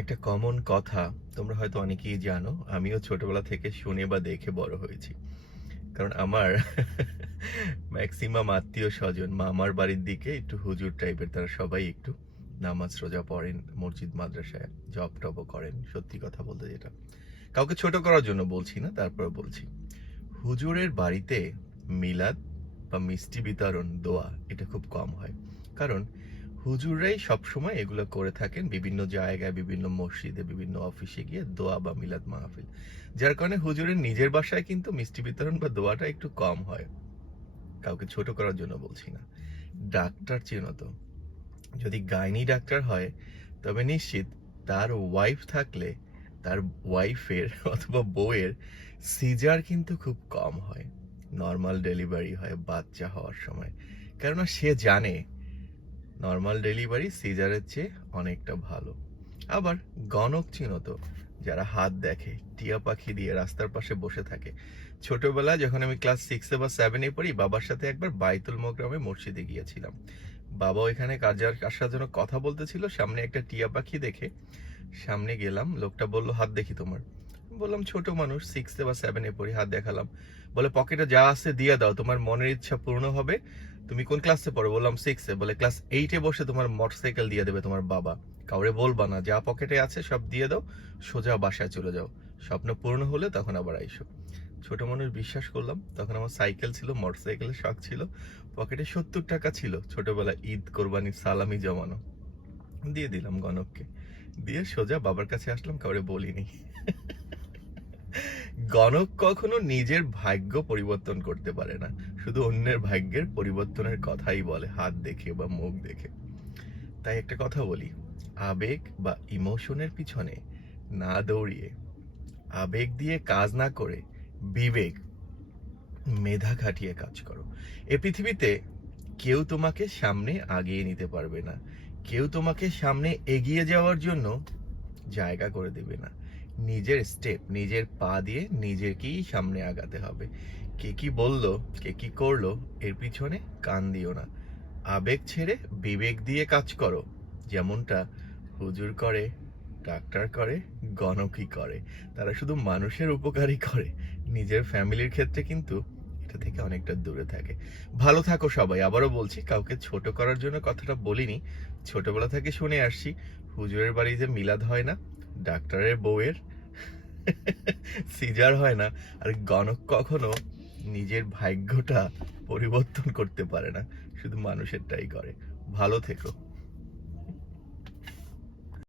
একটা কমন কথা তোমরা হয়তো অনেকেই জানো, আমিও ছোটবেলা থেকে শুনে বা দেখে বড় হয়েছি। কারণ আমার ম্যাক্সিমাম আত্মীয় স্বজন মামার বাড়ির দিকে একটু হুজুর টাইপের, তারা সবাই একটু নামাজ রোজা পড়েন, মসজিদ মাদ্রাসায় জব টবও করেন। সত্যি কথা বলতে, যেটা কাউকে ছোট করার জন্য বলছি না, তারপরে বলছি, হুজুরের বাড়িতে মিলাদ বা মিষ্টি বিতরণ, দোয়া, এটা খুব কম হয়। কারণ হুজুররাই সবসময় এগুলো করে থাকেন বিভিন্ন জায়গায়, বিভিন্ন মসজিদে, বিভিন্ন অফিসে গিয়ে দোয়া বা মিলাদ মাহফিল। যার কারণে হুজুরের নিজের বাসায় কিন্তু মিষ্টি বিতরণ বা দোয়াটা একটু কম হয়। কাউকে ছোট করার জন্য বলছি না। ডাক্তার চেনো তো? যদি গাইনি ডাক্তার হয়, তবে নিশ্চিত তার ওয়াইফ থাকলে তার ওয়াইফের অথবা বউয়ের সিজার কিন্তু খুব কম হয়। নর্মাল ডেলিভারি হয় বাচ্চা হওয়ার সময়। কেননা সে জানে নর্মাল ডেলিভারি সিজারের চেয়ে অনেকটা ভালো। আবার গণক চিনো তো? যারা হাত দেখে, টিয়া পাখি দিয়ে রাস্তার পাশে বসে থাকে। ছোটবেলায় যখন আমি ক্লাস 6-এ বা 7-এ পড়ি, বাবার সাথে একবার বাইতুল মোকরমে মসজিদে গিয়েছিলাম। বাবা ওইখানে কাজার আসার জন্য কথা বলতেছিল, সামনে একটা টিয়া পাখি দেখে সামনে গেলাম। লোকটা বলল, হাত দেখি তোমার। বললাম, ছোট মানুষ, 6-এ বা 7-এ পড়ি, হাত দেখালাম। বলে, পকেটে যা আছে দিয়ে দাও, তোমার মনের ইচ্ছা পূর্ণ হবে। তুমি কোন ক্লাসে পড়ো? বললাম 6-এ। বলে, ক্লাস 8-এ বসে তোমার মোটরসাইকেল দিয়ে দেবে তোমার বাবা। কাউরে বলবা না, যা পকেটে আছে সব দিয়ে দাও, সোজা বাসায় চলে যাও। স্বপ্ন পূর্ণ হলে তখন আবার আইসো। ছোট মানুষ বিশ্বাস করলাম। তখন আমার সাইকেল ছিল, মোটরসাইকেলের শখ ছিল। পকেটে 70 টাকা ছিল, ছোটবেলা ঈদ কোরবানির সালামি জমানো। দিয়ে দিলাম গণককে, দিয়ে সোজা বাবার কাছে আসলাম, কাউরে বলিনি। গণক কখনো নিজের ভাগ্য পরিবর্তন করতে পারে না, শুধু অন্যের ভাগ্যের পরিবর্তনের কথাই বলে, হাত দেখে বা মুখ দেখে। তাই একটা কথা বলি, আবেগ বা ইমোশনের পিছনে না দৌড়িয়ে, আবেগ দিয়ে কাজ না করে, বিবেক, মেধা খাটিয়ে কাজ করো। এ পৃথিবীতে কেউ তোমাকে সামনে আগিয়ে নিতে পারবে না, কেউ তোমাকে সামনে এগিয়ে যাওয়ার জন্য জায়গা করে দেবে না। নিজের স্টেপ, নিজের পা দিয়ে নিজেকেই সামনে আগাতে হবে। কে কি বললো, কে কি করলো, এর পিছনে কান দিও না। আবেগ ছেড়ে বিবেক দিয়ে কাজ করো, যেমনটা হুজুর করে, ডাক্তার করে, গণকই করে। তারা শুধু মানুষের উপকারই করে, নিজের ফ্যামিলির ক্ষেত্রে কিন্তু এটা থেকে অনেকটা দূরে থাকে। ভালো থাকো সবাই। আবারও বলছি, কাউকে ছোট করার জন্য কথাটা বলিনি। ছোটবেলা থেকে শুনে আসছি, হুজুরের বাড়ি যে মিলাদ হয় না, ডাক্তারের বউয়ের সিজার হয় না, আর গণক কখনো নিজের ভাগ্যটা পরিবর্তন করতে পারে না, শুধু মানুষেরটাই করে। ভালো থেকো।